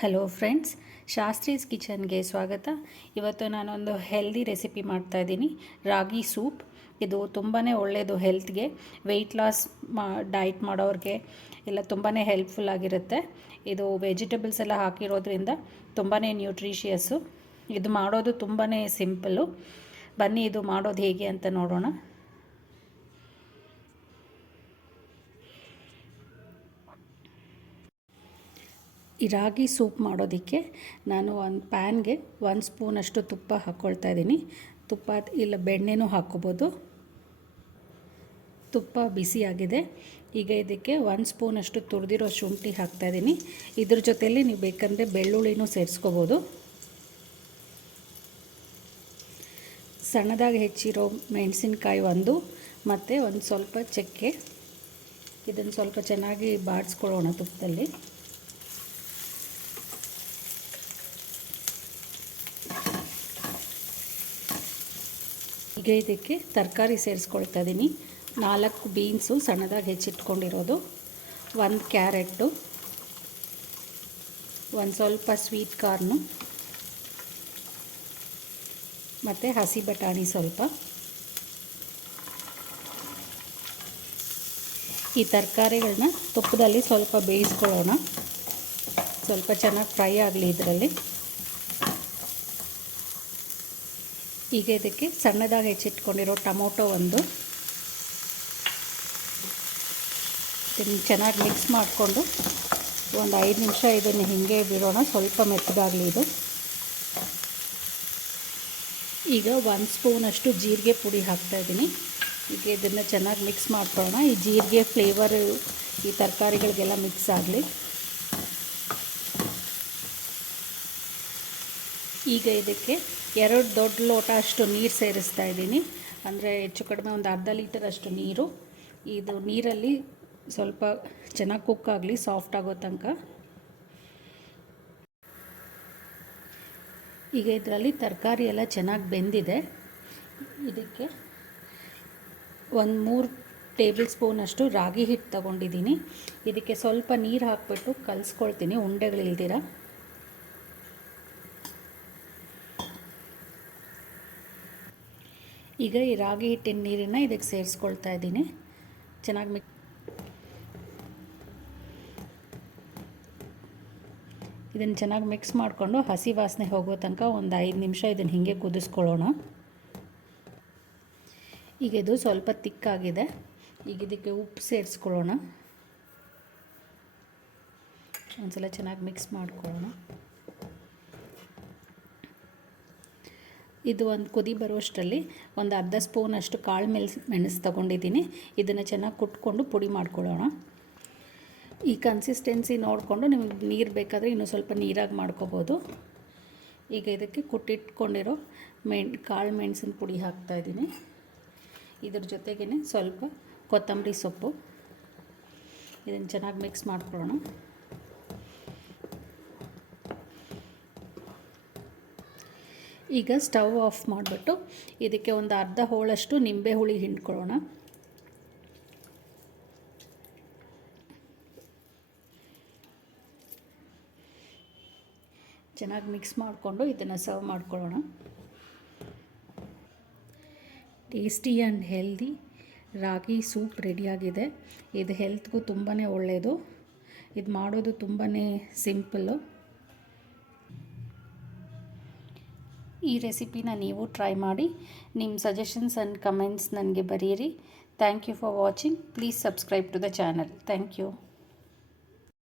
Hello friends, Shastri's ಕಿಚನ್ಗೆ ಸ್ವಾಗತ. ಇವತ್ತು ನಾನೊಂದು ಹೆಲ್ದಿ ರೆಸಿಪಿ ಮಾಡ್ತಾಯಿದ್ದೀನಿ, ರಾಗಿ ಸೂಪ್. ಇದು ತುಂಬಾ ಒಳ್ಳೆಯದು ಹೆಲ್ತ್ಗೆ. ವೆಯ್ಟ್ ಲಾಸ್ ಡಯಟ್ ಮಾಡೋರಿಗೆ ಎಲ್ಲ ತುಂಬಾ ಹೆಲ್ಪ್ಫುಲ್ ಆಗಿರುತ್ತೆ. ಇದು ವೆಜಿಟೇಬಲ್ಸ್ ಎಲ್ಲ ಹಾಕಿರೋದ್ರಿಂದ ತುಂಬಾ ನ್ಯೂಟ್ರಿಷಿಯಸ್ಸು. ಇದು ಮಾಡೋದು ತುಂಬಾ ಸಿಂಪಲ್ಲು. ಬನ್ನಿ ಇದು ಮಾಡೋದು ಹೇಗೆ ಅಂತ ನೋಡೋಣ. ಈ ರಾಗಿ ಸೂಪ್ ಮಾಡೋದಕ್ಕೆ ನಾನು ಒಂದು ಪ್ಯಾನ್ಗೆ 1 ಸ್ಪೂನಷ್ಟು ತುಪ್ಪ ಹಾಕ್ಕೊಳ್ತಾ ಇದ್ದೀನಿ. ತುಪ್ಪ ಇಲ್ಲ ಬೆಣ್ಣೆನೂ ಹಾಕ್ಕೋಬೋದು. ತುಪ್ಪ ಬಿಸಿಯಾಗಿದೆ. ಈಗ ಇದಕ್ಕೆ 1 ಸ್ಪೂನಷ್ಟು ತುರಿದಿರೋ ಶುಂಠಿ ಹಾಕ್ತಾಯಿದ್ದೀನಿ. ಇದ್ರ ಜೊತೆಯಲ್ಲಿ ನೀವು ಬೇಕಂದರೆ ಬೆಳ್ಳುಳ್ಳಿನೂ ಸೇರಿಸ್ಕೋಬೋದು. ಸಣ್ಣದಾಗಿ ಹೆಚ್ಚಿರೋ ಮೆಣಸಿನ್ಕಾಯಿ 1 ಮತ್ತು ಒಂದು ಸ್ವಲ್ಪ ಚಕ್ಕೆ. ಇದನ್ನು ಸ್ವಲ್ಪ ಚೆನ್ನಾಗಿ ಬಾಡಿಸ್ಕೊಳ್ಳೋಣ ತುಪ್ಪದಲ್ಲಿ. ಈಗ ಇದಕ್ಕೆ ತರಕಾರಿ ಸೇರಿಸ್ಕೊಳ್ತಾ ಇದ್ದೀನಿ. 4 ಬೀನ್ಸು ಸಣ್ಣದಾಗಿ ಹೆಚ್ಚಿಟ್ಕೊಂಡಿರೋದು, 1 ಕ್ಯಾರೆಟು, ಒಂದು ಸ್ವಲ್ಪ ಸ್ವೀಟ್ ಕಾರ್ನು ಮತ್ತು ಹಸಿ ಬಟಾಣಿ ಸ್ವಲ್ಪ. ಈ ತರಕಾರಿಗಳನ್ನ ತುಪ್ಪದಲ್ಲಿ ಸ್ವಲ್ಪ ಬೇಯಿಸ್ಕೊಳ್ಳೋಣ. ಸ್ವಲ್ಪ ಚೆನ್ನಾಗಿ ಫ್ರೈ ಆಗಲಿ ಇದರಲ್ಲಿ. ಈಗ ಇದಕ್ಕೆ ಸಣ್ಣದಾಗಿ ಹೆಚ್ಚಿಟ್ಕೊಂಡಿರೋ ಟೊಮೊಟೊ 1, ಇದನ್ನು ಚೆನ್ನಾಗಿ ಮಿಕ್ಸ್ ಮಾಡಿಕೊಂಡು ಒಂದು 5 ನಿಮಿಷ ಇದನ್ನು ಹೀಗೆ ಬಿಡೋಣ, ಸ್ವಲ್ಪ ಮೆತ್ತಗಾಗಲಿ ಇದು. ಈಗ 1 ಸ್ಪೂನಷ್ಟು ಜೀರಿಗೆ ಪುಡಿ ಹಾಕ್ತಾಯಿದ್ದೀನಿ. ಈಗ ಇದನ್ನು ಚೆನ್ನಾಗಿ ಮಿಕ್ಸ್ ಮಾಡ್ಕೊಳ್ಳೋಣ. ಈ ಜೀರಿಗೆ ಫ್ಲೇವರು ಈ ತರಕಾರಿಗಳಿಗೆಲ್ಲ ಮಿಕ್ಸ್ ಆಗಲಿ. ಈಗ ಇದಕ್ಕೆ 2 ದೊಡ್ಡ ಲೋಟ ಅಷ್ಟು ನೀರು ಸೇರಿಸ್ತಾ ಇದ್ದೀನಿ. ಅಂದರೆ ಹೆಚ್ಚು ಕಡಿಮೆ ಒಂದು ಅರ್ಧ ಲೀಟರಷ್ಟು ನೀರು. ಇದು ನೀರಲ್ಲಿ ಸ್ವಲ್ಪ ಚೆನ್ನಾಗಿ ಕುಕ್ ಆಗಲಿ, ಸಾಫ್ಟ್ ಆಗೋ ತನಕ. ಈಗ ಇದರಲ್ಲಿ ತರಕಾರಿ ಎಲ್ಲ ಚೆನ್ನಾಗಿ ಬೆಂದಿದೆ. ಇದಕ್ಕೆ ಒಂದು 3 ಟೇಬಲ್ ಸ್ಪೂನಷ್ಟು ರಾಗಿ ಹಿಟ್ಟು ತಗೊಂಡಿದ್ದೀನಿ. ಇದಕ್ಕೆ ಸ್ವಲ್ಪ ನೀರು ಹಾಕ್ಬಿಟ್ಟು ಕಲಿಸ್ಕೊಳ್ತೀನಿ, ಉಂಡೆಗಳಿಲ್ದಿರ. ಈಗ ಈ ರಾಗಿ ಹಿಟ್ಟಿನ ನೀರನ್ನು ಇದಕ್ಕೆ ಸೇರಿಸ್ಕೊಳ್ತಾ ಇದ್ದೀನಿ. ಚೆನ್ನಾಗಿ ಇದನ್ನು ಚೆನ್ನಾಗಿ ಮಿಕ್ಸ್ ಮಾಡಿಕೊಂಡು ಹಸಿ ವಾಸನೆ ಹೋಗೋ ತನಕ ಒಂದು 5 ನಿಮಿಷ ಇದನ್ನು ಹೀಗೆ ಕುದಿಸ್ಕೊಳ್ಳೋಣ. ಈಗ ಇದು ಸ್ವಲ್ಪ ತಿಕ್ಕಾಗಿದೆ. ಈಗ ಇದಕ್ಕೆ ಉಪ್ಪು ಸೇರಿಸ್ಕೊಳ್ಳೋಣ. ಒಂದ್ಸಲ ಚೆನ್ನಾಗಿ ಮಿಕ್ಸ್ ಮಾಡ್ಕೊಳ್ಳೋಣ. ಇದು ಒಂದು ಕುದಿ ಬರುವಷ್ಟರಲ್ಲಿ ಒಂದು ಅರ್ಧ ಸ್ಪೂನಷ್ಟು ಕಾಳು ಮೆಣಸು ತೊಗೊಂಡಿದ್ದೀನಿ. ಇದನ್ನು ಚೆನ್ನಾಗಿ ಕುಟ್ಕೊಂಡು ಪುಡಿ ಮಾಡ್ಕೊಳ್ಳೋಣ. ಈ ಕನ್ಸಿಸ್ಟೆನ್ಸಿ ನೋಡಿಕೊಂಡು ನಿಮಗೆ ನೀರು ಬೇಕಾದರೆ ಇನ್ನೂ ಸ್ವಲ್ಪ ನೀರಾಗಿ ಮಾಡ್ಕೋಬೋದು. ಈಗ ಇದಕ್ಕೆ ಕುಟ್ಟಿಟ್ಕೊಂಡಿರೋ ಕಾಳು ಮೆಣಸಿನ ಪುಡಿ ಹಾಕ್ತಾಯಿದ್ದೀನಿ. ಇದ್ರ ಜೊತೆಗೇ ಸ್ವಲ್ಪ ಕೊತ್ತಂಬರಿ ಸೊಪ್ಪು. ಇದನ್ನು ಚೆನ್ನಾಗಿ ಮಿಕ್ಸ್ ಮಾಡ್ಕೊಳ್ಳೋಣ. ಈಗ ಸ್ಟವ್ ಆಫ್ ಮಾಡಿಬಿಟ್ಟು ಇದಕ್ಕೆ ಒಂದು ಅರ್ಧ ಹೋಳಷ್ಟು ನಿಂಬೆ ಹುಳಿ ಹಿಂಡ್ಕೊಳ್ಳೋಣ. ಚೆನ್ನಾಗಿ ಮಿಕ್ಸ್ ಮಾಡಿಕೊಂಡು ಇದನ್ನು ಸರ್ವ್ ಮಾಡ್ಕೊಳ್ಳೋಣ. Tasty and healthy ragi soup ರೆಡಿಯಾಗಿದೆ. ಇದು ಹೆಲ್ತ್ಗೂ ತುಂಬಾ ಒಳ್ಳೆಯದು. ಇದು ಮಾಡೋದು ತುಂಬಾ ಸಿಂಪಲ್ಲು. ಈ ರೆಸಿಪಿನ ನೀವು ಟ್ರೈ ಮಾಡಿ. ನಿಮ್ಮ ಸಜೆಷನ್ಸ್ ಆ್ಯಂಡ್ ಕಮೆಂಟ್ಸ್ ನನಗೆ ಬರೆಯಿರಿ. Thank you for watching. Please subscribe to the channel. Thank you.